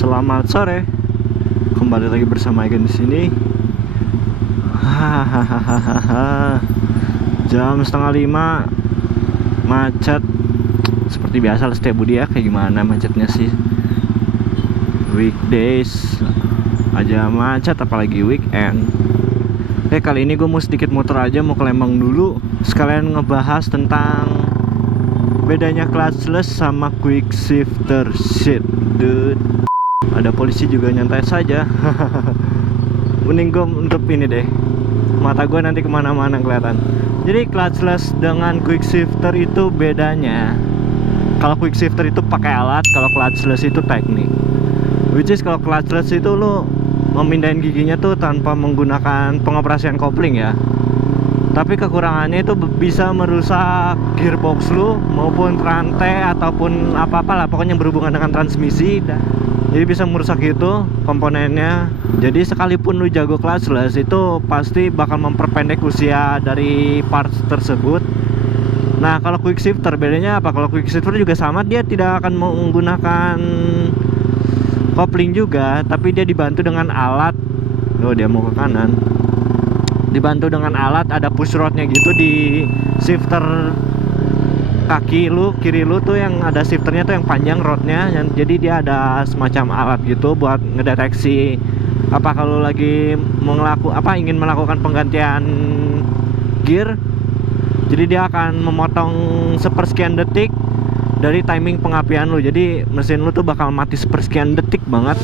Selamat sore, kembali lagi bersama Egan di sini. Hahaha. Jam 4:30, macet. Seperti biasa lah setiap Budi ya, kayak gimana macetnya sih. Weekdays aja macet, apalagi weekend. Kali ini gue mau sedikit muter aja, mau ke Lembang dulu. Sekalian ngebahas tentang bedanya clutchless sama quick shifter. Shit, dude. Ada polisi juga nyantai saja. Mending gue untuk ini deh, mata gue nanti kemana-mana kelihatan. Jadi clutchless dengan quick shifter itu bedanya. Kalau quick shifter itu pakai alat, kalau clutchless itu teknik. Which is kalau clutchless itu lo memindahin giginya tuh tanpa menggunakan pengoperasian kopling ya. Tapi kekurangannya itu bisa merusak gearbox lu maupun rantai ataupun apa-apa lah, pokoknya berhubungan dengan transmisi. Jadi bisa merusak itu komponennya. Jadi sekalipun lu jago clutchless, itu pasti bakal memperpendek usia dari parts tersebut. Nah kalau quick shifter bedanya apa? Kalau quick shifter juga sama, dia tidak akan menggunakan kopling juga, tapi dia dibantu dengan alat. Oh, dia mau ke kanan. Dibantu dengan alat, ada push rodnya gitu di shifter kaki lu, kiri lu tuh yang ada shifternya tuh yang panjang rodnya. Jadi dia ada semacam alat gitu buat ngedeteksi apa kalau lagi mau ingin melakukan penggantian gear. Jadi dia akan memotong sepersekian detik dari timing pengapian lu. Jadi mesin lu tuh bakal mati sepersekian detik banget.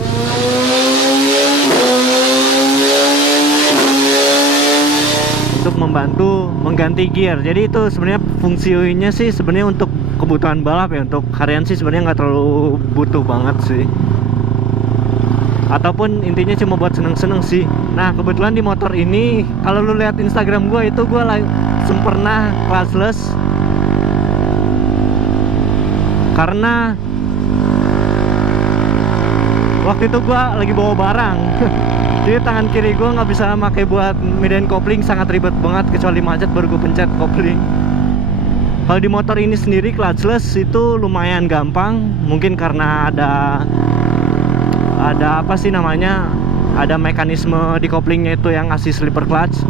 Untuk membantu mengganti gear. Jadi itu sebenarnya fungsinya sih sebenarnya untuk kebutuhan balap ya. Untuk harian sih sebenarnya nggak terlalu butuh banget sih. Ataupun intinya cuma buat seneng-seneng sih. Nah kebetulan di motor ini, kalau lu lihat Instagram gue itu gue sempurna clutchless. Karena waktu itu gue lagi bawa barang. Jadi tangan kiri gue nggak bisa pakai buat midain kopling, sangat ribet banget. Kecuali macet baru gue pencet kopling. Kalau di motor ini sendiri clutchless itu lumayan gampang. Mungkin karena ada apa sih namanya, ada mekanisme di koplingnya itu yang ngasih slipper clutch.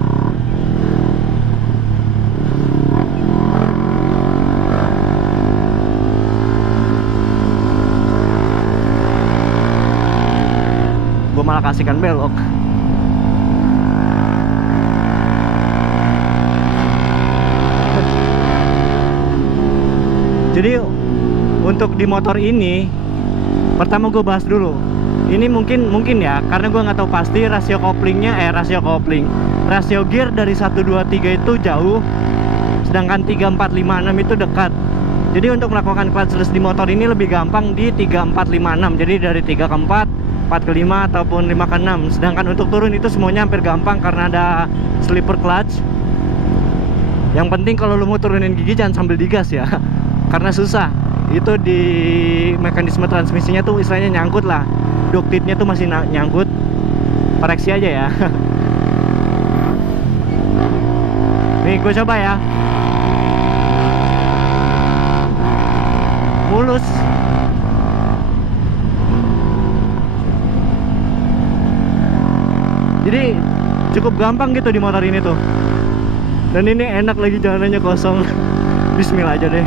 Gue malah kasihkan belok. Jadi untuk di motor ini, pertama gue bahas dulu. Ini mungkin ya, karena gue nggak tahu pasti rasio gear dari 1, 2, 3 itu jauh, sedangkan 3, 4, 5, 6 itu dekat. Jadi untuk melakukan clutchless di motor ini lebih gampang di 3, 4, 5, 6. Jadi dari 3 ke 4, 4 ke 5 ataupun 5 ke 6. Sedangkan untuk turun itu semuanya hampir gampang karena ada slipper clutch. Yang penting kalau lu mau turunin gigi jangan sambil digas ya. Karena susah. Itu di mekanisme transmisinya tuh istilahnya nyangkut lah. Ductitnya tuh masih nyangkut. Koreksi aja ya. Nih gue coba ya. Mulus. Jadi cukup gampang gitu di motor ini tuh. Dan ini enak lagi, jalanannya kosong. Bismillah aja deh.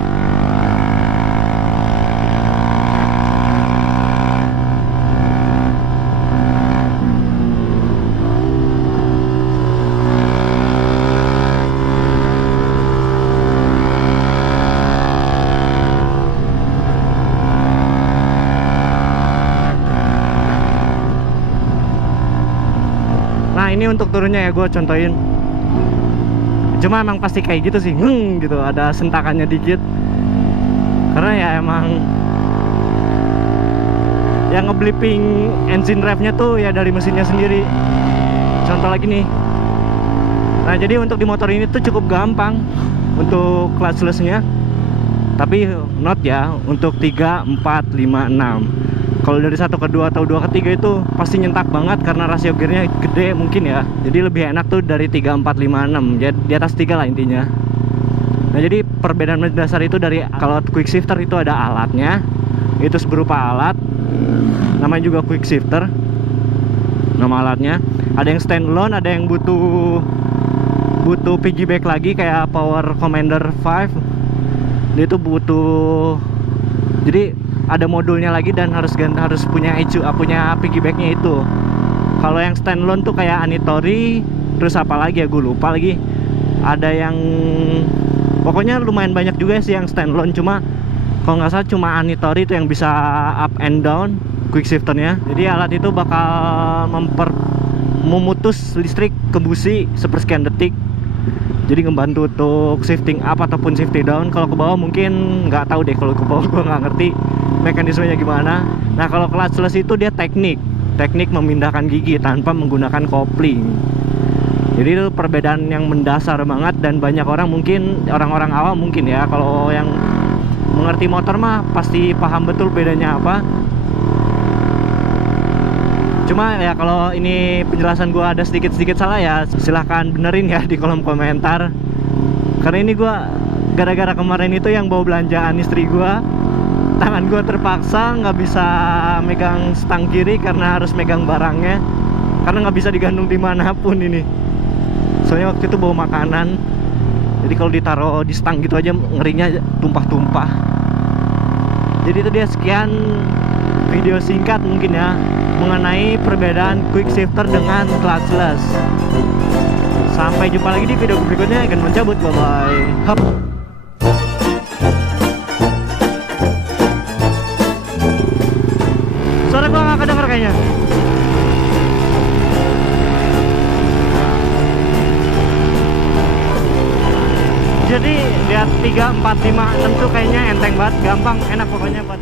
Nah ini untuk turunnya ya, gue contohin. Cuma emang pasti kayak gitu sih, gitu, ada sentakannya dikit. Karena ya emang yang ngebliping engine drive-nya tuh ya dari mesinnya sendiri. Contoh lagi nih. Nah jadi untuk di motor ini tuh cukup gampang untuk clutchless-nya. Tapi not ya, untuk 3, 4, 5, 6. Kalau dari 1 ke 2 atau 2 ke 3 itu pasti nyentak banget karena rasio gearnya gede mungkin ya. Jadi lebih enak tuh dari 3, 4, 5, 6. Jadi di atas 3 lah intinya. Nah jadi perbedaan mendasar itu dari kalau quick shifter itu ada alatnya, itu berupa alat. namanya juga quick shifter nama alatnya. Ada yang standalone, ada yang butuh piggyback lagi kayak Power Commander 5. Dia itu butuh, jadi ada modulnya lagi dan harus punya punya piggybacknya itu. Kalau yang standalone tuh kayak Anitori, terus apa lagi ya, gue lupa lagi. Ada yang pokoknya lumayan banyak juga sih yang standalone, cuma kalau nggak salah cuma Anitori itu yang bisa up and down quick shifternya. Jadi alat itu bakal memutus listrik ke busi sepersekian detik, jadi ngebantu untuk shifting up ataupun shifting down. Kalau ke bawah mungkin nggak tahu deh, kalau ke bawah gue nggak ngerti mekanismenya gimana. Nah kalau clutchless itu dia teknik memindahkan gigi tanpa menggunakan kopling. Jadi itu perbedaan yang mendasar banget, dan banyak orang mungkin, orang-orang awam mungkin ya, kalau yang mengerti motor mah pasti paham betul bedanya apa. Cuma ya kalau ini penjelasan gua ada sedikit salah ya silahkan benerin ya di kolom komentar. Karena ini gua gara-gara kemarin itu yang bawa belanjaan istri gua, tangan gua terpaksa nggak bisa megang stang kiri karena harus megang barangnya, karena nggak bisa digantung dimanapun ini. Soalnya waktu itu bawa makanan, jadi kalau ditaruh di stang gitu aja ngerinya tumpah-tumpah. Jadi itu dia, sekian video singkat mungkin ya mengenai perbedaan quick shifter dengan clutchless. Sampai jumpa lagi di video berikutnya. Akan mencabut, bye bye. Hap. Suara gua nggak kedenger kayaknya. Jadi lihat 3, 4, 5, 6 tuh kayaknya enteng banget, gampang, enak pokoknya buat